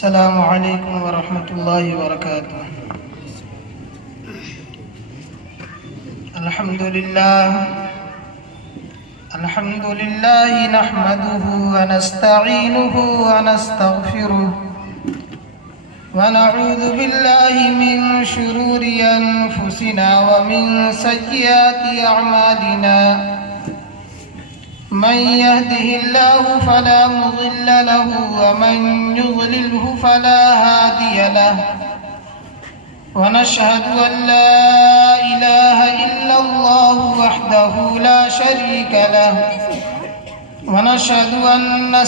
السلام علیکم ورحمۃ اللہ وبرکاتہ۔ الحمد للہ نحمده ونستعینه ونستغفره ونعوذ باللہ من شرور انفسنا ومن سیئات اعمالنا، من يهده الله فلا مضل له ومن يضلله فلا هادي له، ونشهد أن لا إله إلا الله وحده لا شريك له، ونشهد أن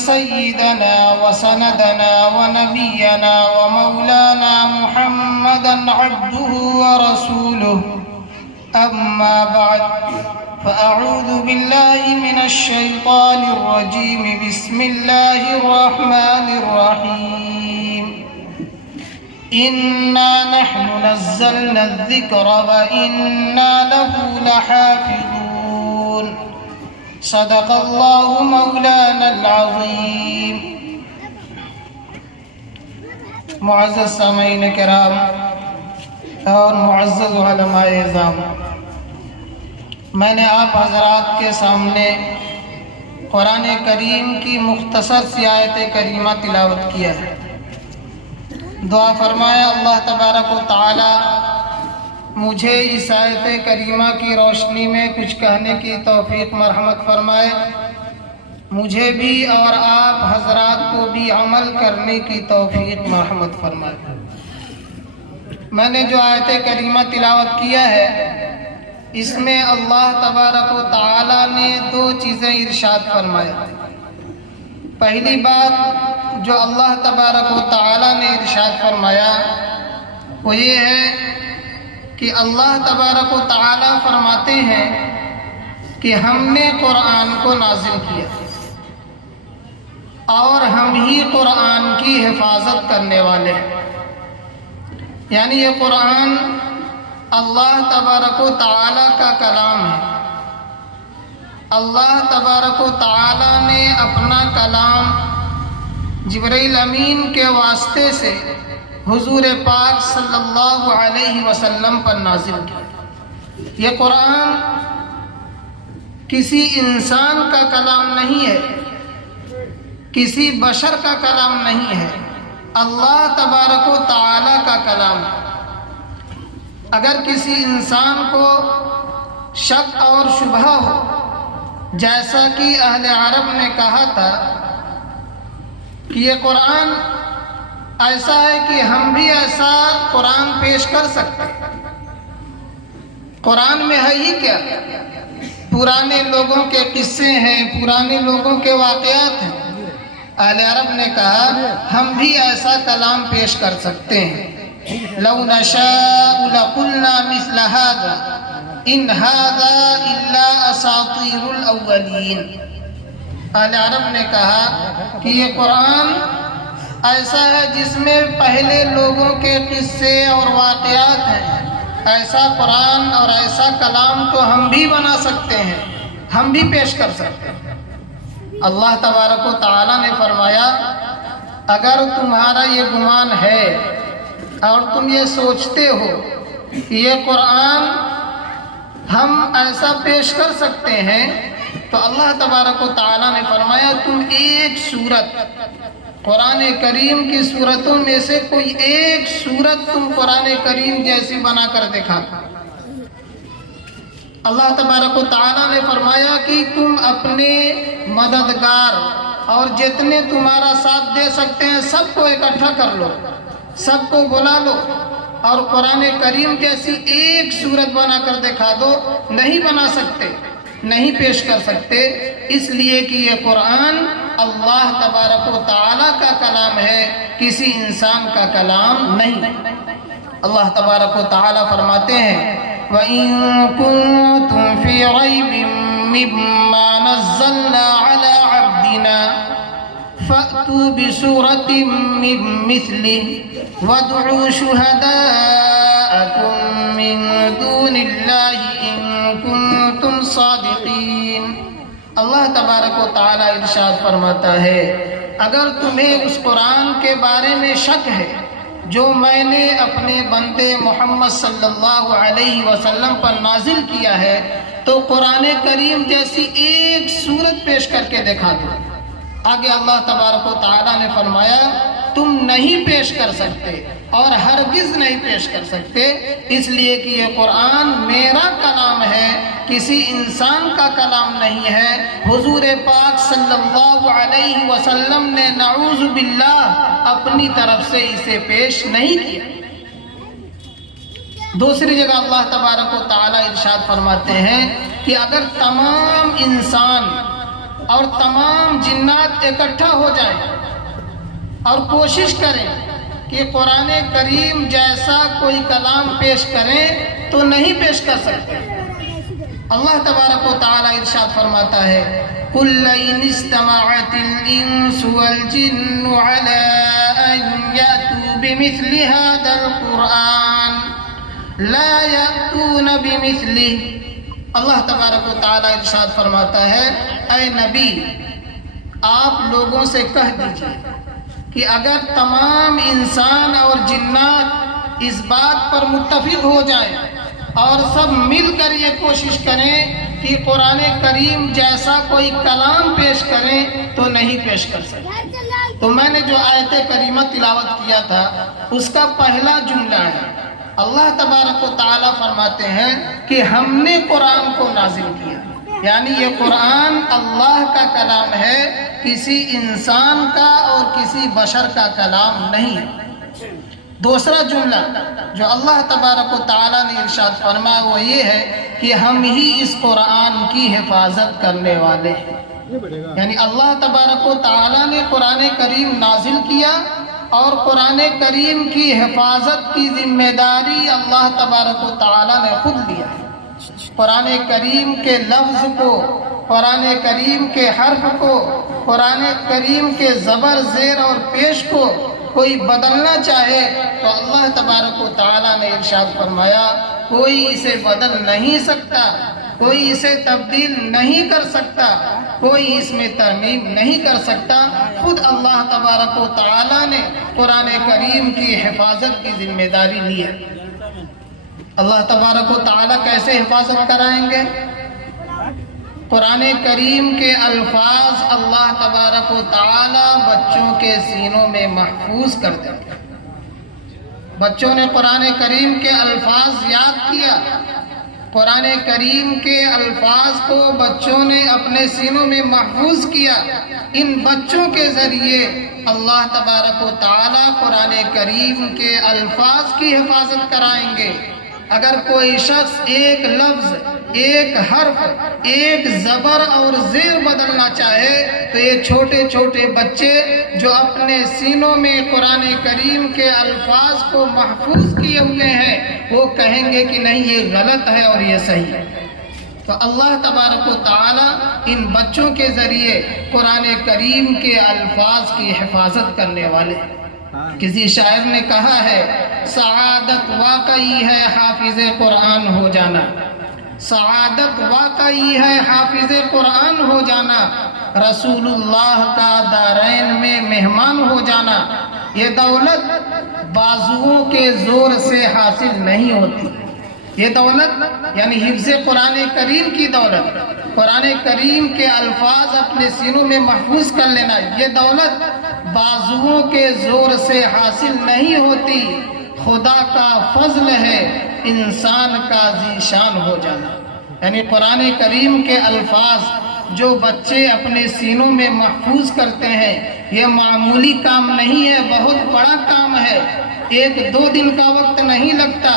سيدنا وسندنا ونبينا ومولانا محمدا عبده ورسوله، أما بعد فأعوذ بالله من الشيطان الرجيم، بسم الله الرحمن الرحيم، إنا نحن نزلنا الذكر وإنا له لحافظون، صدق الله مولانا العظيم۔ معزز سامعین کرام اور معزز علماء اعظام، میں نے آپ حضرات کے سامنے قرآن کریم کی مختصر سی آیت کریمہ تلاوت کیا ہے۔ دعا فرمایا اللہ تبارک و تعالی مجھے اس آیت کریمہ کی روشنی میں کچھ کہنے کی توفیق مرحمت فرمائے، مجھے بھی اور آپ حضرات کو بھی عمل کرنے کی توفیق مرحمت فرمائے۔ میں نے جو آیت کریمہ تلاوت کیا ہے، اس میں اللہ تبارک و تعالی نے دو چیزیں ارشاد فرمایا۔ پہلی بات جو اللہ تبارک و تعالی نے ارشاد فرمایا وہ یہ ہے کہ اللہ تبارک و تعالی فرماتے ہیں کہ ہم نے قرآن کو نازل کیا اور ہم ہی قرآن کی حفاظت کرنے والے ہیں، یعنی یہ قرآن اللہ تبارک و تعالی کا کلام ہے۔ اللہ تبارک و تعالی نے اپنا کلام جبرائیل امین کے واسطے سے حضور پاک صلی اللہ علیہ وسلم پر نازل کیا۔ یہ قرآن کسی انسان کا کلام نہیں ہے، کسی بشر کا کلام نہیں ہے، اللہ تبارک و تعالی کا کلام ہے۔ اگر کسی انسان کو شک اور شبہ ہو، جیسا کہ اہل عرب نے کہا تھا کہ یہ قرآن ایسا ہے کہ ہم بھی ایسا قرآن پیش کر سکتے، قرآن میں ہے ہی کیا؟ پرانے لوگوں کے قصے ہیں، پرانے لوگوں کے واقعات ہیں۔ اہل عرب نے کہا ہم بھی ایسا کلام پیش کر سکتے ہیں۔ لو نشاء لقلنا مثل هذا ان هذا الا اساطیر الاولین۔ اہل عرب نے کہا کہ یہ قرآن ایسا ہے جس میں پہلے لوگوں کے قصے اور واقعات ہیں، ایسا قرآن اور ایسا کلام تو ہم بھی بنا سکتے ہیں، ہم بھی پیش کر سکتے ہیں۔ اللہ تبارک و تعالی نے فرمایا اگر تمہارا یہ گمان ہے اور تم یہ سوچتے ہو کہ یہ قرآن ہم ایسا پیش کر سکتے ہیں، تو اللہ تبارک و تعالی نے فرمایا تم ایک سورت قرآن کریم کی سورتوں میں سے کوئی ایک سورت تم قرآن کریم جیسی بنا کر دکھا۔ اللہ تبارک و تعالی نے فرمایا کہ تم اپنے مددگار اور جتنے تمہارا ساتھ دے سکتے ہیں سب کو اکٹھا کر لو، سب کو بلا لو اور قرآن کریم جیسی ایک سورت بنا کر دکھا دو۔ نہیں بنا سکتے، نہیں پیش کر سکتے، اس لیے کہ یہ قرآن اللہ تبارک و تعالی کا کلام ہے، کسی انسان کا کلام نہیں۔ اللہ تبارک و تعالی فرماتے ہیں وَإِن كُنتُمْ فِي رَيْبٍ مِّمَّا نَزَّلْنَا عَلَىٰ عَبْدِنَا فَأْتُوا بِسُورَةٍ مِّن مِّثْلِهِ وَادْعُوا شُهَدَاءَكُم مِّن دُونِ اللَّهِ إِن كُنتُمْ صَادِقِينَ۔ اللہ تبارک و تعالی ارشاد فرماتا ہے اگر تمہیں اس قرآن کے بارے میں شک ہے جو میں نے اپنے بندے محمد صلی اللہ علیہ وسلم پر نازل کیا ہے تو قرآن کریم جیسی ایک سورت پیش کر کے دکھا دو۔ آگے اللہ تبارک و تعالیٰ نے فرمایا تم نہیں پیش کر سکتے اور ہرگز نہیں پیش کر سکتے، اس لیے کہ یہ قرآن میرا کلام ہے، کسی انسان کا کلام نہیں ہے۔ حضور پاک صلی اللہ علیہ وسلم نے نعوذ باللہ اپنی طرف سے اسے پیش نہیں کیا۔ دوسری جگہ اللہ تبارک و تعالیٰ ارشاد فرماتے ہیں کہ اگر تمام انسان اور تمام جنات اکٹھا ہو جائیں اور کوشش کریں کہ قرآن کریم جیسا کوئی کلام پیش کریں تو نہیں پیش کر سکتے۔ اللہ تبارک و تعالیٰ ارشاد فرماتا ہے قُلْ لَئِنِ اسْتَمَعَتِ الْإِنسُ وَالْجِنُّ عَلَىٰ أَن يَأْتُوا بِمِثْلِ هَٰذَا الْقُرْآنِ لَا يَأْتُونَ بِمِثْلِهِ۔ اللہ تبارک و تعالیٰ ارشاد فرماتا ہے اے نبی آپ لوگوں سے کہہ دیجئے کہ اگر تمام انسان اور جنات اس بات پر متفق ہو جائیں اور سب مل کر یہ کوشش کریں کہ قرآن کریم جیسا کوئی کلام پیش کریں تو نہیں پیش کر سکتے۔ تو میں نے جو آیت کریمہ تلاوت کیا تھا اس کا پہلا جملہ ہے اللہ تبارک و تعالیٰ فرماتے ہیں کہ ہم نے قرآن کو نازل کیا، یعنی یہ قرآن اللہ کا کلام ہے، کسی انسان کا اور کسی بشر کا کلام نہیں ہے۔ دوسرا جملہ جو اللہ تبارک و تعالیٰ نے ارشاد فرمایا وہ یہ ہے کہ ہم ہی اس قرآن کی حفاظت کرنے والے ہیں، یعنی اللہ تبارک و تعالیٰ نے قرآن کریم نازل کیا اور قرآن کریم کی حفاظت کی ذمہ داری اللہ تبارک و تعالیٰ نے خود لیا ہے۔ قرآن کریم کے لفظ کو، قرآن کریم کے حرف کو، قرآن کریم کے زبر زیر اور پیش کو کوئی بدلنا چاہے تو اللہ تبارک و تعالیٰ نے ارشاد فرمایا کوئی اسے بدل نہیں سکتا، کوئی اسے تبدیل نہیں کر سکتا، کوئی اس میں ترمیم نہیں کر سکتا۔ خود اللہ تبارک و تعالیٰ نے قرآن کریم کی حفاظت کی ذمہ داری لی ہے۔ اللہ تبارک و تعالیٰ کیسے حفاظت کرائیں گے؟ قرآن کریم کے الفاظ اللہ تبارک و تعالیٰ بچوں کے سینوں میں محفوظ کر دیں گے۔ بچوں نے قرآن کریم کے الفاظ یاد کیا، قرآن کریم کے الفاظ کو بچوں نے اپنے سینوں میں محفوظ کیا، ان بچوں کے ذریعے اللہ تبارک و تعالیٰ قرآن کریم کے الفاظ کی حفاظت کرائیں گے۔ اگر کوئی شخص ایک لفظ، ایک حرف، ایک زبر اور زیر بدلنا چاہے تو یہ چھوٹے چھوٹے بچے جو اپنے سینوں میں قرآن کریم کے الفاظ کو محفوظ کیے ہوئے ہیں وہ کہیں گے کہ نہیں یہ غلط ہے اور یہ صحیح ہے۔ تو اللہ تبارک و تعالیٰ ان بچوں کے ذریعے قرآن کریم کے الفاظ کی حفاظت کرنے والے ہیں۔ کسی شاعر نے کہا ہے سعادت واقعی ہے حافظ قرآن ہو جانا، سعادت واقعی ہے حافظ قرآن ہو جانا، رسول اللہ کا دارین میں مہمان ہو جانا۔ یہ دولت بازوؤں کے زور سے حاصل نہیں ہوتی، یہ دولت یعنی حفظ قرآن کریم کی دولت، قرآن کریم کے الفاظ اپنے سینوں میں محفوظ کر لینا، یہ دولت بازوؤں کے زور سے حاصل نہیں ہوتی، خدا کا فضل ہے انسان کا ذیشان ہو جانا۔ یعنی قرآن کریم کے الفاظ جو بچے اپنے سینوں میں محفوظ کرتے ہیں یہ معمولی کام نہیں ہے، بہت بڑا کام ہے۔ 1-2 دن کا وقت نہیں لگتا،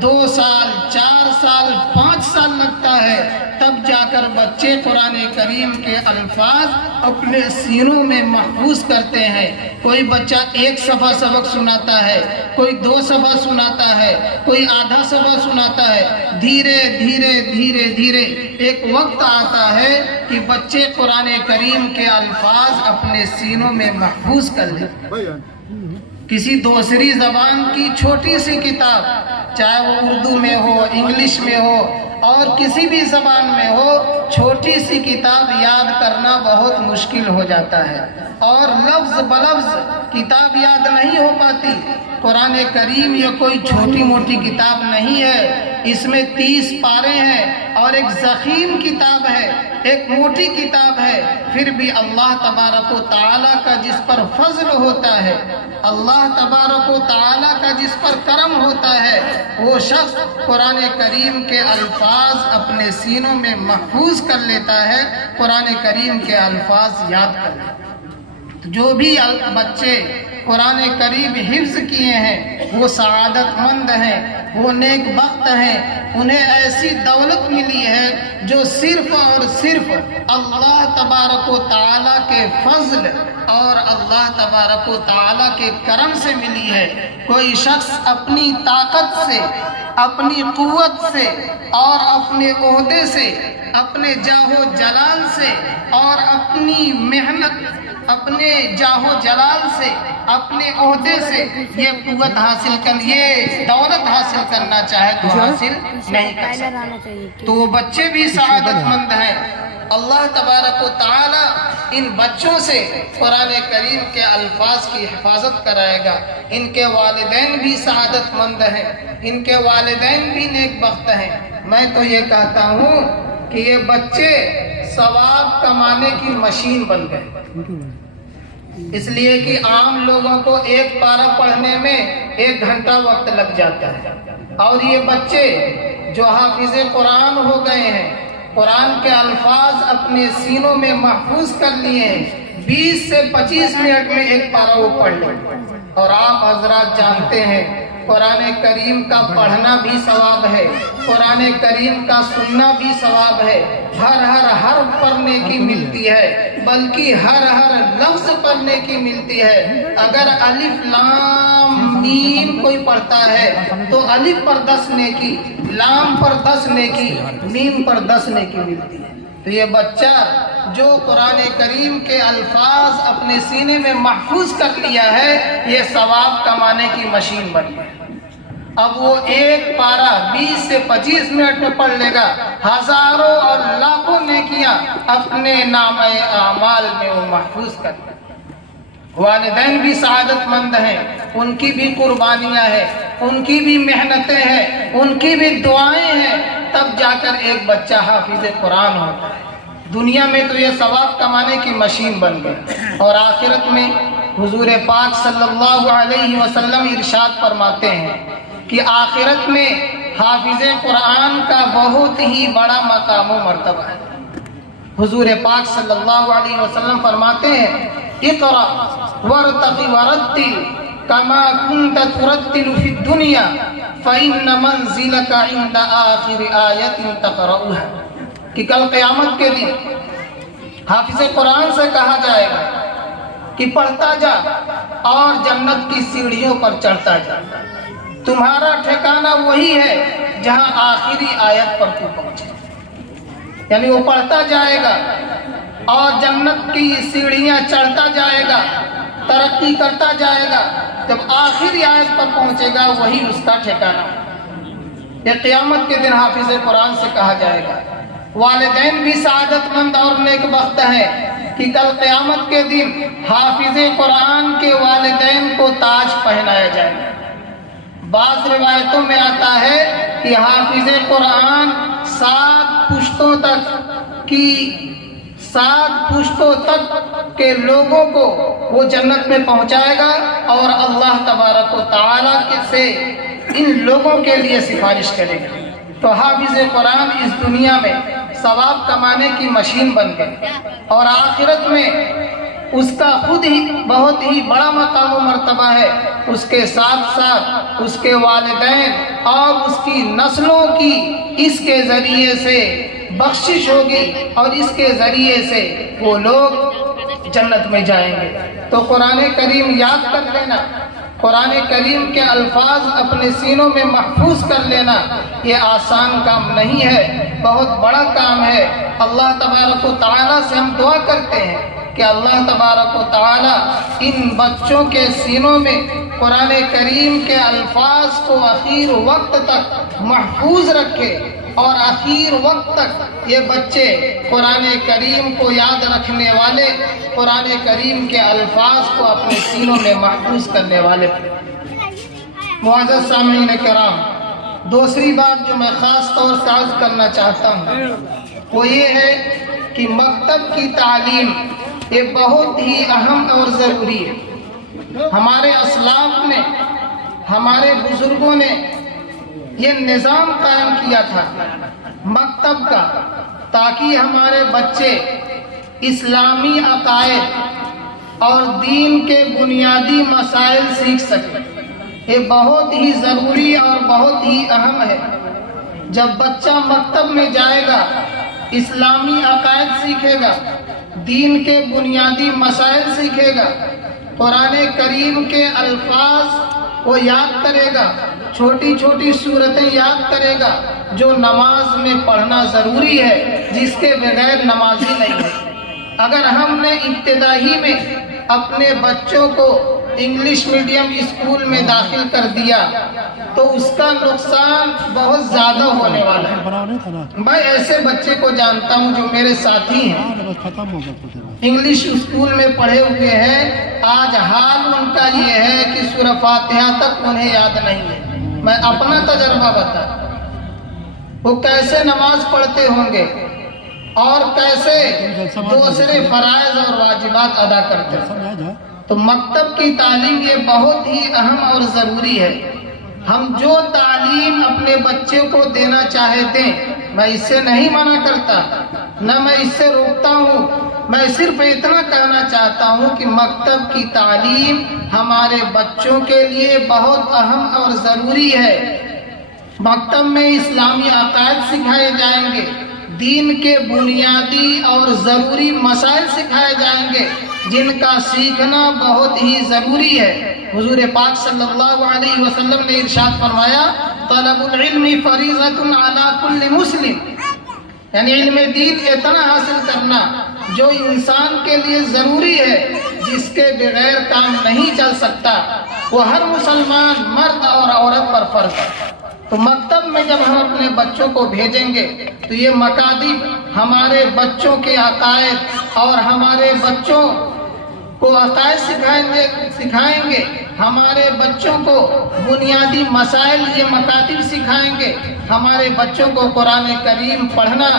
2 سال، 4 سال، 5 سال لگتا ہے، تب جا کر بچے قرآن کریم کے الفاظ اپنے سینوں میں محفوظ کرتے ہیں۔ کوئی بچہ 1 صفحہ سبق سناتا ہے، کوئی 2 صفحہ سناتا ہے، کوئی آدھا صفحہ سناتا ہے، دھیرے دھیرے دھیرے دھیرے ایک وقت آتا ہے کہ بچے قرآن کریم کے الفاظ اپنے سینوں میں محفوظ کر لیتے۔ کسی دوسری زبان کی چھوٹی سی کتاب، چاہے وہ اردو میں ہو، انگلش میں ہو اور کسی بھی زبان میں ہو، چھوٹی سی موٹی کتاب یاد کرنا بہت مشکل ہو جاتا ہے اور لفظ بلفظ کتاب یاد نہیں ہو پاتی۔ قرآن کریم یہ کوئی چھوٹی موٹی کتاب نہیں ہے، اس میں 30 پارے ہیں اور ایک ضخیم کتاب ہے، ایک موٹی کتاب ہے۔ پھر بھی اللہ تبارک و تعالیٰ کا جس پر فضل ہوتا ہے، اللہ تبارک و تعالیٰ کا جس پر کرم ہوتا ہے، وہ شخص قرآن کریم کے الفاظ اپنے سینوں میں محفوظ کر لیتا ہے، قرآن کریم کے الفاظ یاد کر لیتا ہے۔ جو بھی بچے قرآن کریم حفظ کیے ہیں وہ سعادت مند ہیں، وہ نیک بخت ہیں، انہیں ایسی دولت ملی ہے جو صرف اور صرف اللہ تبارک و تعالیٰ کے فضل اور اللہ تبارک و تعالیٰ کے کرم سے ملی ہے۔ کوئی شخص اپنی طاقت سے، اپنی قوت سے اور اپنے عہدے سے، اپنے جاہ و جلال سے اور اپنی محنت، اپنے جاہ و جلال سے، اپنے عہدے سے یہ قوت حاصل کر، یہ دولت حاصل کرنا چاہے تو حاصل نہیں کر سکتا۔ تو وہ بچے بھی سعادت مند ہیں۔ اللہ تبارک و تعالی ان بچوں سے قرآن کریم کے الفاظ کی حفاظت کرائے گا۔ ان کے والدین بھی سعادت مند ہیں، ان کے والدین بھی نیک بخت ہیں۔ میں تو یہ کہتا ہوں کہ یہ بچے ثواب کمانے کی مشین بن گئے، اس لیے کہ عام لوگوں کو ایک پارہ پڑھنے میں 1 گھنٹہ وقت لگ جاتا ہے، اور یہ بچے جو حافظ قرآن ہو گئے ہیں، قرآن کے الفاظ اپنے سینوں میں محفوظ کر لیے ہیں، 20 سے 25 منٹ میں 1 پارہ وہ پڑھ لیں۔ اور آپ حضرات جانتے ہیں قرآن کریم کا پڑھنا بھی ثواب ہے، قرآن کریم کا سننا بھی ثواب ہے۔ ہر حرف پڑھنے کی ملتی ہے، بلکہ ہر لفظ پڑھنے کی ملتی ہے۔ اگر الف لام میم کوئی پڑھتا ہے تو الف پر 10 نیکی، لام پر 10 نیکی، میم پر 10 نیکی ملتی ہے۔ تو یہ بچہ جو قرآن کریم کے الفاظ اپنے سینے میں محفوظ کر لیا ہے، یہ ثواب کمانے کی مشین بن گئی۔ اب وہ 1 پارہ 20 سے 25 منٹ میں پڑھ لے گا، ہزاروں اور لاکھوں نیکیاں اپنے نامہ اعمال میں وہ محفوظ کر لے۔ والدین بھی سعادت مند ہیں، ان کی بھی قربانیاں ہیں، ان کی بھی محنتیں ہیں، ان کی بھی دعائیں ہیں، تب جا کر ایک بچہ حافظ قرآن ہوتا ہے۔ دنیا میں تو یہ ثواب کمانے کی مشین بن گئی، اور آخرت میں حضور پاک صلی اللہ علیہ وسلم ارشاد فرماتے ہیں کہ آخرت میں حافظ قرآن کا بہت ہی بڑا مقام و مرتبہ ہے۔ حضور پاک صلی اللہ علیہ وسلم فرماتے ہیں اقرأ وارتقی ورتل کما کنت ترتل فی الدنیا فإن منزلک عند آخر آیت تقرأها، کہ کل قیامت کے دن حافظ قرآن سے کہا جائے گا کہ پڑھتا جا اور جنت کی سیڑھیوں پر چڑھتا جا، تمہارا ٹھکانہ وہی ہے جہاں آخری آیت پر تو پہنچے۔ یعنی وہ پڑھتا جائے گا اور جنت کی سیڑھیاں چڑھتا جائے گا، ترقی کرتا جائے گا، جب آخری آیت پر پہنچے گا وہی اس کا ٹھکانہ۔ یہ قیامت کے دن حافظ قرآن سے کہا جائے گا۔ والدین بھی سعادت مند اور نیک بخت ہیں کہ کل قیامت کے دن حافظ قرآن کے والدین کو تاج پہنایا جائے گا۔ بعض روایتوں میں آتا ہے کہ حافظ قرآن 7 پشتوں تک کے لوگوں کو وہ جنت میں پہنچائے گا، اور اللہ تبارک و تعالیٰ سے ان لوگوں کے لیے سفارش کرے گا۔ تو حافظ قرآن اس دنیا میں ثواب کمانے کی مشین بن گئے، اور آخرت میں اس کا خود ہی بہت ہی بڑا مقام و مرتبہ ہے۔ اس کے ساتھ ساتھ اس کے والدین اور اس کی نسلوں کی اس کے ذریعے سے بخشش ہوگی، اور اس کے ذریعے سے وہ لوگ جنت میں جائیں گے۔ تو قرآن کریم یاد کر لینا، قرآن کریم کے الفاظ اپنے سینوں میں محفوظ کر لینا، یہ آسان کام نہیں ہے، بہت بڑا کام ہے۔ اللہ تبارک و تعالیٰ سے ہم دعا کرتے ہیں کہ اللہ تبارک و تعالیٰ ان بچوں کے سینوں میں قرآن کریم کے الفاظ کو آخر وقت تک محفوظ رکھے، اور آخر وقت تک یہ بچے قرآن کریم کو یاد رکھنے والے، قرآن کریم کے الفاظ کو اپنے سینوں میں محفوظ کرنے والے۔ معزز سامعین کرام، دوسری بات جو میں خاص طور سے عرض کرنا چاہتا ہوں وہ یہ ہے کہ مکتب کی تعلیم یہ بہت ہی اہم اور ضروری ہے۔ ہمارے اسلاف نے، ہمارے بزرگوں نے یہ نظام قائم کیا تھا مکتب کا، تاکہ ہمارے بچے اسلامی عقائد اور دین کے بنیادی مسائل سیکھ سکیں۔ یہ بہت ہی ضروری اور بہت ہی اہم ہے۔ جب بچہ مکتب میں جائے گا، اسلامی عقائد سیکھے گا، دین کے بنیادی مسائل سیکھے گا، قرآن کریم کے الفاظ وہ یاد کرے گا، چھوٹی چھوٹی صورتیں یاد کرے گا جو نماز میں پڑھنا ضروری ہے، جس کے بغیر نماز ہی نہیں ہے۔ اگر ہم نے ابتدائی میں اپنے بچوں کو انگلش میڈیم اسکول میں داخل کر دیا تو اس کا نقصان بہت زیادہ ہونے والا ہے۔ میں ایسے بچے کو جانتا ہوں جو میرے ساتھی ہیں، انگلش اسکول میں پڑھے ہوئے ہیں، آج حال ان کا یہ ہے کہ سورہ فاتحہ تک انہیں یاد نہیں ہے۔ میں اپنا تجربہ بتا، وہ کیسے نماز پڑھتے ہوں گے اور کیسے دوسرے فرائض اور واجبات ادا کرتے ہیں۔ تو مکتب کی تعلیم یہ بہت ہی اہم اور ضروری ہے۔ ہم جو تعلیم اپنے بچے کو دینا چاہے دیں، میں اس سے نہیں منع کرتا، نہ میں اس سے روکتا ہوں، میں صرف اتنا کہنا چاہتا ہوں کہ مکتب کی تعلیم ہمارے بچوں کے لیے بہت اہم اور ضروری ہے۔ مکتب میں اسلامی عقائد سکھائے جائیں گے، دین کے بنیادی اور ضروری مسائل سکھائے جائیں گے جن کا سیکھنا بہت ہی ضروری ہے۔ حضور پاک صلی اللہ علیہ وسلم نے ارشاد فرمایا، طلب العلم فریضۃ علی کل مسلم، یعنی علم دین اتنا حاصل کرنا جو انسان کے لیے ضروری ہے، جس کے بغیر کام نہیں چل سکتا، وہ ہر مسلمان مرد اور عورت پر فرض ہے۔ تو مکتب میں جب ہم اپنے بچوں کو بھیجیں گے تو یہ مکاتب ہمارے بچوں کے عقائد اور ہمارے بچوں کو عقائد سکھائیں گے، ہمارے بچوں کو بنیادی مسائل یہ مکاتب سکھائیں گے، ہمارے بچوں کو قرآن کریم پڑھنا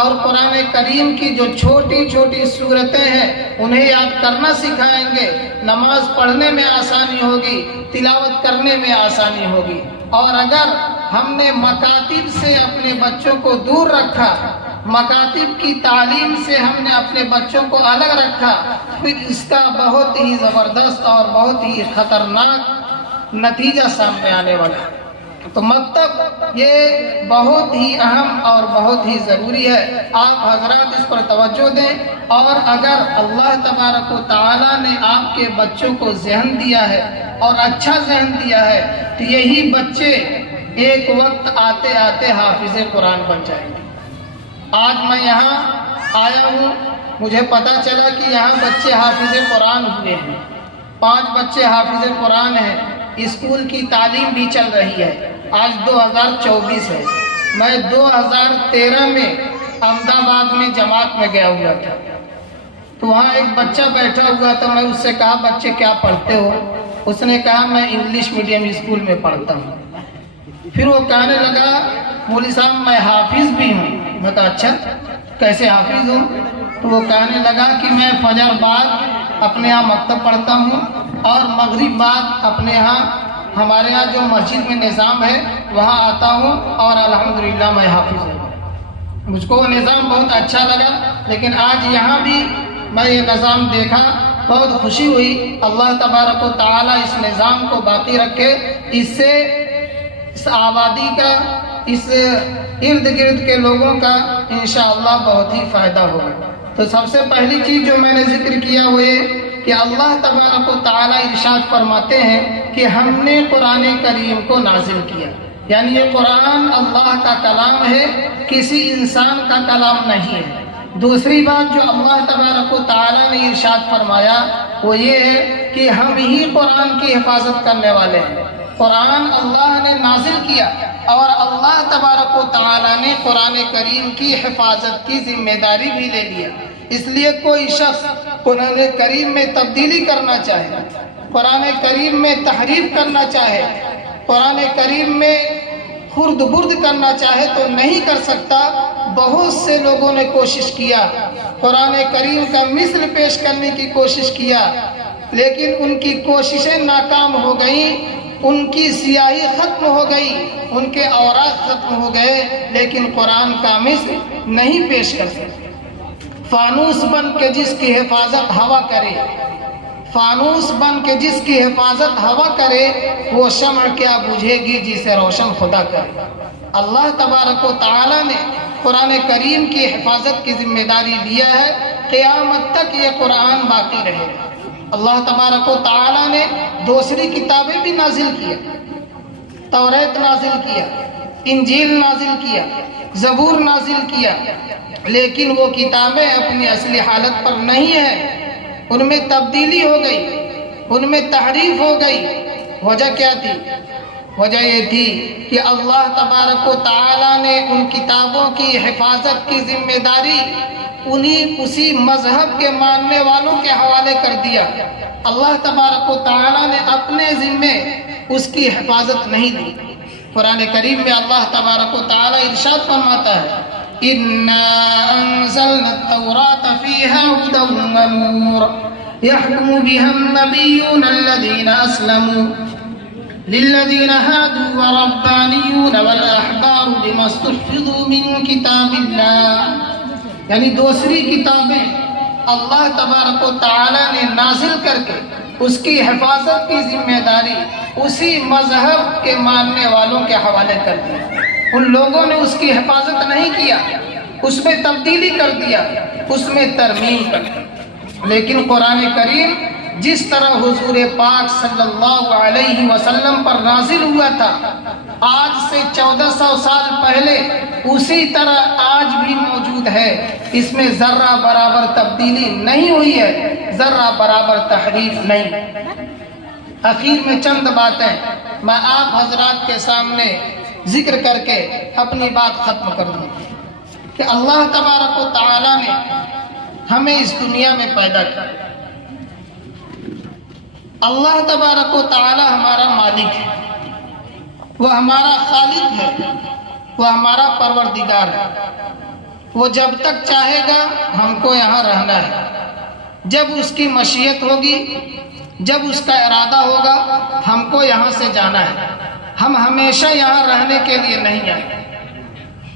اور قرآن کریم کی جو چھوٹی چھوٹی صورتیں ہیں انہیں یاد کرنا سکھائیں گے۔ نماز پڑھنے میں آسانی ہوگی، تلاوت کرنے میں آسانی ہوگی۔ اور اگر ہم نے مکاتب سے اپنے بچوں کو دور رکھا، مکاتب کی تعلیم سے ہم نے اپنے بچوں کو الگ رکھا، پھر اس کا بہت ہی زبردست اور بہت ہی خطرناک نتیجہ سامنے آنے والا ہے۔ تو مکتب یہ بہت ہی اہم اور بہت ہی ضروری ہے۔ آپ حضرات اس پر توجہ دیں، اور اگر اللہ تبارک و تعالیٰ نے آپ کے بچوں کو ذہن دیا ہے اور اچھا ذہن دیا ہے تو یہی بچے ایک وقت آتے آتے حافظ قرآن بن جائیں گے۔ آج میں یہاں آیا ہوں، مجھے پتا چلا کہ یہاں بچے حافظ قرآن ہوئے ہیں، 5 بچے حافظ قرآن ہیں، اسکول کی تعلیم بھی چل رہی ہے۔ آج 2024 ہے، میں 2013 میں احمد آباد میں جماعت میں گیا ہوا تھا، تو وہاں ایک بچہ بیٹھا ہوا تھا، میں اس سے کہا بچے کیا پڑھتے ہو؟ اس نے کہا میں انگلش میڈیم اسکول میں پڑھتا ہوں۔ پھر وہ کہنے لگا مولوی صاحب میں حافظ بھی ہوں۔ میں کہا اچھا کیسے حافظ ہوں؟ تو وہ کہنے لگا کہ میں فجر بعد اپنے ہاں مکتب پڑھتا ہوں اور مغرب بعد اپنے ہاں ہمارے ہاں جو مسجد میں نظام ہے وہاں آتا ہوں اور الحمدللہ میں حافظ ہوں۔ مجھ کو وہ نظام بہت اچھا لگا، لیکن آج یہاں بھی میں یہ نظام دیکھا، بہت خوشی ہوئی۔ اللہ تبارک و تعالیٰ اس نظام کو باقی رکھے، اس سے اس آبادی کا، اس ارد گرد کے لوگوں کا انشاءاللہ بہت ہی فائدہ ہوگا۔ تو سب سے پہلی چیز جو میں نے ذکر کیا وہ یہ کہ اللہ تبارک و تعالیٰ ارشاد فرماتے ہیں کہ ہم نے قرآن کریم کو نازل کیا، یعنی یہ قرآن اللہ کا کلام ہے، کسی انسان کا کلام نہیں ہے۔ دوسری بات جو اللہ تبارک و تعالیٰ نے ارشاد فرمایا وہ یہ ہے کہ ہم ہی قرآن کی حفاظت کرنے والے ہیں، قرآن اللہ نے نازل کیا اور اللہ تبارک و تعالیٰ نے قرآن کریم کی حفاظت کی ذمہ داری بھی لے لیا۔ اس لیے کوئی شخص قرآن کریم میں تبدیلی کرنا چاہے، قرآن کریم میں تحریف کرنا چاہے، قرآن کریم میں خرد برد کرنا چاہے تو نہیں کر سکتا۔ بہت سے لوگوں نے کوشش کیا، قرآن کریم کا مثل پیش کرنے کی کوشش کیا، لیکن ان کی کوششیں ناکام ہو گئیں، ان کی سیاہی ختم ہو گئی، ان کے اوراق ختم ہو گئے، لیکن قرآن کا مثل نہیں پیش کر سکتے۔ فانوس بن کے جس کی حفاظت ہوا کرے، فانوس بن کے جس کی حفاظت ہوا کرے، وہ شمع کیا بجھے گی جسے روشن خدا کرے۔ اللہ تبارک و تعالیٰ نے قرآن کریم کی حفاظت کی ذمہ داری لیا ہے، قیامت تک یہ قرآن باقی رہے گا۔ اللہ تبارک و تعالیٰ نے دوسری کتابیں بھی نازل کیا، توریت نازل کیا، انجیل نازل کیا، زبور نازل کیا، لیکن وہ کتابیں اپنی اصلی حالت پر نہیں ہیں، ان میں تبدیلی ہو گئی، ان میں تحریف ہو گئی۔ وجہ کیا تھی؟ وجہ یہ تھی کہ اللہ تبارک و تعالیٰ نے ان کتابوں کی حفاظت کی ذمہ داری اسی مذہب کے ماننے والوں کے حوالے کر دیا۔ اللہ تبارک و تعالیٰ نے اپنے ذمے اس کی حفاظت نہیں دی۔ قرآن کریم میں اللہ تبارک و تعالیٰ ارشاد فرماتا ہے إِنَّا أَنزَلْنَا التَّوْرَاةَ فِيهَا هُدًى وَنُورٌ يَحْكُمُ بِهَا النَّبِيُّونَ الَّذِينَ أَسْلَمُوا لِلَّذِينَ هَادُوا وَالرَّبَّانِيُّونَ وَالْأَحْبَارُ بِمَا اسْتُحْفِظُوا مِنْ كِتَابِ اللَّهِ، یعنی دوسری کتابیں اللہ تبارک و تعالیٰ نے نازل کر کے اس کی حفاظت کی ذمہ داری اسی مذہب کے ماننے والوں کے حوالے کر دی۔ ان لوگوں نے اس کی حفاظت نہیں کیا، اس میں تبدیلی کر دیا، اس میں ترمیم کر دی۔ لیکن قرآن کریم جس طرح حضور پاک صلی اللہ علیہ وسلم پر نازل ہوا تھا آج سے 1400 سال پہلے، اسی طرح آج بھی موجود ہے، اس میں ذرہ برابر تبدیلی نہیں ہوئی ہے، ذرہ برابر تحریف نہیں۔ آخر میں چند باتیں میں آپ حضرات کے سامنے ذکر کر کے اپنی بات ختم کر دوں کہ اللہ تبارک و تعالیٰ نے ہمیں اس دنیا میں پیدا کیا۔ اللہ تبارک و تعالیٰ ہمارا مالک ہے، وہ ہمارا خالق ہے، وہ ہمارا پروردگار ہے۔ وہ جب تک چاہے گا ہم کو یہاں رہنا ہے، جب اس کی مشیت ہوگی، جب اس کا ارادہ ہوگا ہم کو یہاں سے جانا ہے۔ ہم ہمیشہ یہاں رہنے کے لیے نہیں آئے۔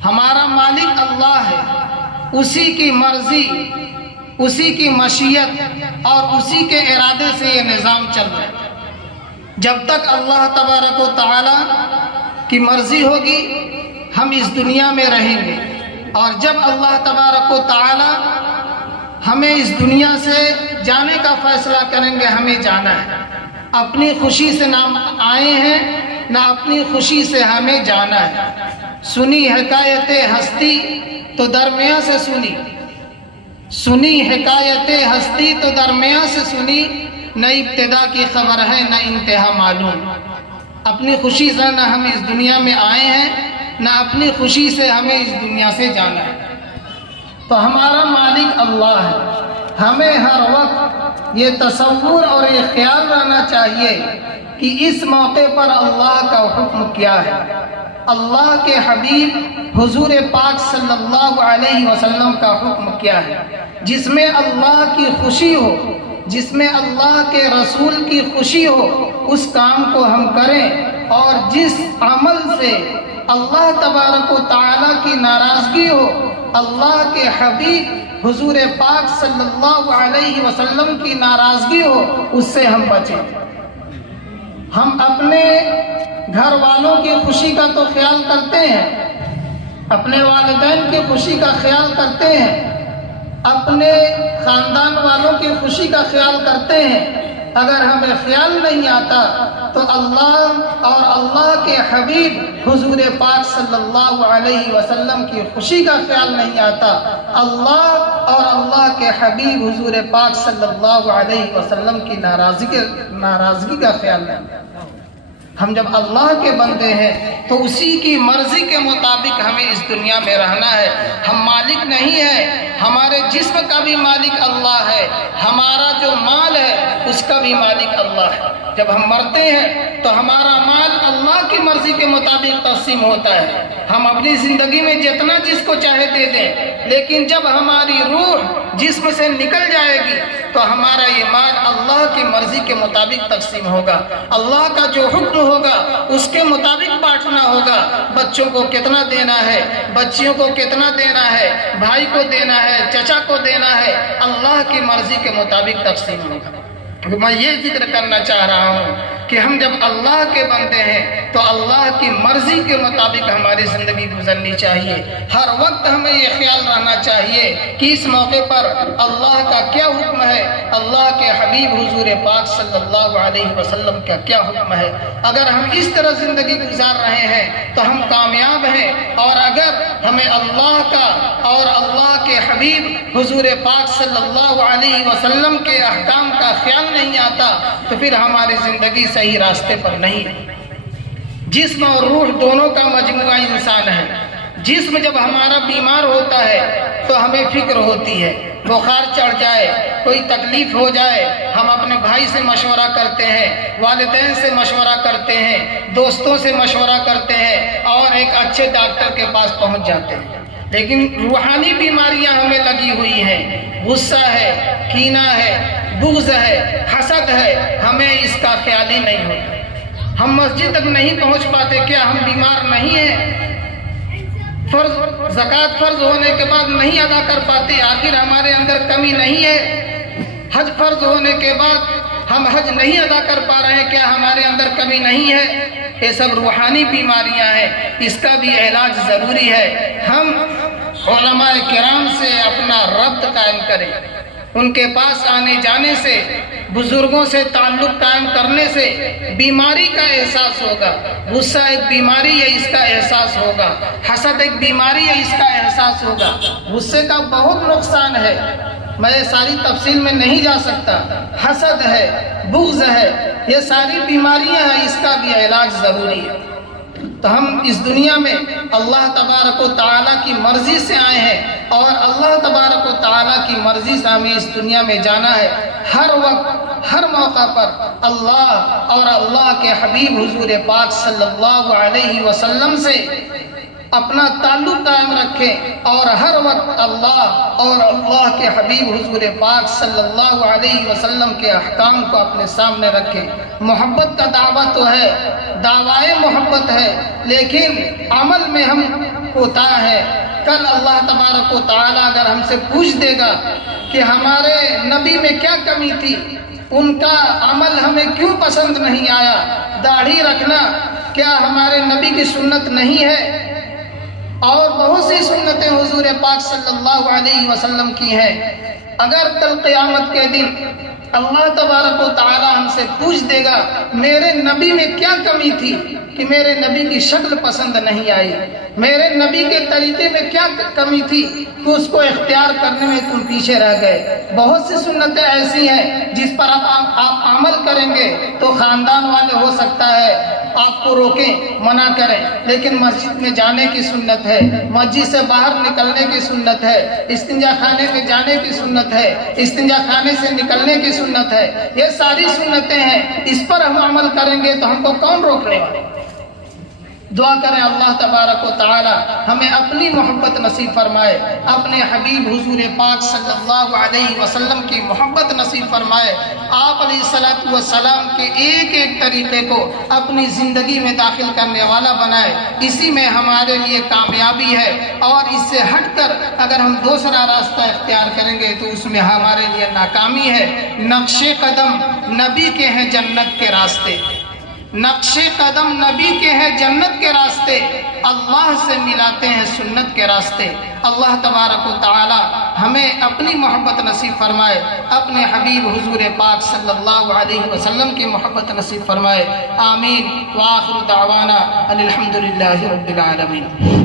ہمارا مالک اللہ ہے، اسی کی مرضی، اسی کی مشیت اور اسی کے ارادے سے یہ نظام چل رہا ہے۔ جب تک اللہ تبارک و تعالیٰ کی مرضی ہوگی ہم اس دنیا میں رہیں گے، اور جب اللہ تبارک و تعالیٰ ہمیں اس دنیا سے جانے کا فیصلہ کریں گے ہمیں جانا ہے۔ اپنی خوشی سے نہ آئے ہیں نہ اپنی خوشی سے ہمیں جانا ہے۔ سنی حکایت ہستی تو درمیان سے سنی، سنی حکایت ہستی تو درمیان سے سنی، نہ ابتدا کی خبر ہے نہ انتہا معلوم۔ اپنی خوشی سے نہ ہم اس دنیا میں آئے ہیں نہ اپنی خوشی سے ہمیں اس دنیا سے جانا ہے۔ تو ہمارا مالک اللہ ہے۔ ہمیں ہر وقت یہ تصور اور یہ خیال رہنا چاہیے کہ اس موقع پر اللہ کا حکم کیا ہے۔ اللہ کے حبیب حضور پاک صلی اللہ علیہ وسلم کا حکم کیا ہے، جس میں اللہ کی خوشی ہو، جس میں اللہ کے رسول کی خوشی ہو، اس کام کو ہم کریں، اور جس عمل سے اللہ تبارک و تعالیٰ کی ناراضگی ہو، اللہ کے حبیب حضور پاک صلی اللہ علیہ وسلم کی ناراضگی ہو، اس سے ہم بچیں۔ ہم اپنے گھر والوں کی خوشی کا تو خیال کرتے ہیں، اپنے والدین کی خوشی کا خیال کرتے ہیں، اپنے خاندان والوں کی خوشی کا خیال کرتے ہیں۔ اگر ہمیں خیال نہیں آتا تو اللہ اور اللہ کے حبیب حضور پاک صلی اللہ علیہ وسلم کی خوشی کا خیال نہیں آتا، اللہ اور اللہ کے حبیب حضور پاک صلی اللہ علیہ وسلم کی ناراضگی کا خیال نہیں آتا۔ ہم جب اللہ کے بندے ہیں تو اسی کی مرضی کے مطابق ہمیں اس دنیا میں رہنا ہے. ہم مالک نہیں ہیں، ہمارے جسم کا بھی مالک اللہ ہے، ہمارا جو مال ہے اس کا بھی مالک اللہ ہے. جب ہم مرتے ہیں تو ہمارا مال اللہ کی مرضی کے مطابق تقسیم ہوتا ہے. ہم اپنی زندگی میں جتنا جس کو چاہے دے دیں، لیکن جب ہماری روح جسم سے نکل جائے گی تو ہمارا یہ مال اللہ کی مرضی کے مطابق تقسیم ہوگا. اللہ کا جو حکم ہوگا اس کے مطابق بانٹنا ہوگا. بچوں کو کتنا دینا ہے، بچیوں کو کتنا دینا ہے، بھائی کو دینا ہے، چچا کو دینا ہے، اللہ کی مرضی کے مطابق تقسیم ہوگا. میں یہ ذکر کرنا چاہ رہا ہوں کہ ہم جب اللہ کے بندے ہیں تو اللہ کی مرضی کے مطابق ہماری زندگی گزرنی چاہیے. ہر وقت ہمیں یہ خیال رہنا چاہیے کہ اس موقع پر اللہ کا کیا حکم ہے، اللہ کے حبیب حضور پاک صلی اللہ علیہ وسلم کا کیا حکم ہے. اگر ہم اس طرح زندگی گزار رہے ہیں تو ہم کامیاب ہیں، اور اگر ہمیں اللہ کا اور اللہ کے حبیب حضور پاک صلی اللہ علیہ وسلم کے احکام کا خیال نہیں آتا تو پھر ہماری زندگی صحیح راستے پر نہیں ہے. جسم اور روح دونوں کا مجموعہ انسان ہے. جسم جب ہمارا بیمار ہوتا ہے تو ہمیں فکر ہوتی ہے، بخار چڑھ جائے، کوئی تکلیف ہو جائے، ہم اپنے بھائی سے مشورہ کرتے ہیں، والدین سے مشورہ کرتے ہیں، دوستوں سے مشورہ کرتے ہیں اور ایک اچھے ڈاکٹر کے پاس پہنچ جاتے ہیں. لیکن روحانی بیماریاں ہمیں لگی ہوئی ہیں، غصہ ہے، کینہ ہے، بغض ہے، حسد ہے، ہمیں اس کا خیال ہی نہیں ہوتا. ہم مسجد تک نہیں پہنچ پاتے، کیا ہم بیمار نہیں ہیں؟ زکوٰۃ فرض ہونے کے بعد نہیں ادا کر پاتے، آخر ہمارے اندر کمی نہیں ہے؟ حج فرض ہونے کے بعد ہم حج نہیں ادا کر پا رہے ہیں، کیا ہمارے اندر کمی نہیں ہے؟ یہ سب روحانی بیماریاں ہیں، اس کا بھی علاج ضروری ہے. ہم علماء کرام سے اپنا ربط قائم کریں، ان کے پاس آنے جانے سے، بزرگوں سے تعلق قائم کرنے سے بیماری کا احساس ہوگا. غصہ ایک بیماری ہے، اس کا احساس ہوگا. حسد ایک بیماری ہے، اس کا احساس ہوگا. غصے کا بہت نقصان ہے، میں ساری تفصیل میں نہیں جا سکتا. حسد ہے، بغض ہے، یہ ساری بیماریاں ہیں، اس کا بھی علاج ضروری ہے. تو ہم اس دنیا میں اللہ تبارک و تعالیٰ کی مرضی سے آئے ہیں، اور اللہ تبارک و تعالیٰ کی مرضی سے ہمیں اس دنیا میں جانا ہے. ہر وقت، ہر موقع پر اللہ اور اللہ کے حبیب حضور پاک صلی اللہ علیہ وسلم سے اپنا تعلق قائم رکھیں، اور ہر وقت اللہ اور اللہ کے حبیب حضور پاک صلی اللہ علیہ وسلم کے احکام کو اپنے سامنے رکھیں. محبت کا دعویٰ تو ہے، دعوائے محبت ہے، لیکن عمل میں ہم کوتاہ ہیں. کل اللہ تبارک و تعالیٰ اگر ہم سے پوچھ دے گا کہ ہمارے نبی میں کیا کمی تھی، ان کا عمل ہمیں کیوں پسند نہیں آیا، داڑھی رکھنا کیا ہمارے نبی کی سنت نہیں ہے؟ اور بہت سی سنتیں حضور پاک صلی اللہ علیہ وسلم کی ہیں. اگر کل قیامت کے دن اللہ تبارک و تعالی ہم سے پوچھ دے گا میرے نبی میں کیا کمی تھی کہ میرے نبی کی شکل پسند نہیں آئی، میرے نبی کے طریقے میں کیا کمی تھی کہ اس کو اختیار کرنے میں تم پیچھے رہ گئے. بہت سی سنتیں ایسی ہیں جس پر آپ عمل کریں گے تو خاندان والے ہو سکتا ہے آپ کو روکیں، منع کریں، لیکن مسجد میں جانے کی سنت ہے، مسجد سے باہر نکلنے کی سنت ہے، استنجا خانے میں جانے کی سنت ہے، استنجا خانے سے نکلنے کی سنت ہے. یہ ساری سنتیں ہیں، اس پر ہم عمل کریں گے تو ہم کو کون روکنے والے؟ دعا کریں اللہ تبارک و تعالی ہمیں اپنی محبت نصیب فرمائے، اپنے حبیب حضور پاک صلی اللہ علیہ وسلم کی محبت نصیب فرمائے. آپ علیہ السلام کے ایک ایک طریقے کو اپنی زندگی میں داخل کرنے والا بنائے. اسی میں ہمارے لیے کامیابی ہے، اور اس سے ہٹ کر اگر ہم دوسرا راستہ اختیار کریں گے تو اس میں ہمارے لیے ناکامی ہے. نقش قدم نبی کے ہیں جنت کے راستے، نقش قدم نبی کے ہیں جنت کے راستے، اللہ سے ملاتے ہیں سنت کے راستے. اللہ تبارک و تعالی ہمیں اپنی محبت نصیب فرمائے، اپنے حبیب حضور پاک صلی اللہ علیہ وسلم کی محبت نصیب فرمائے. آمین. وآخر دعوانا ان الحمد للہ رب العالمین.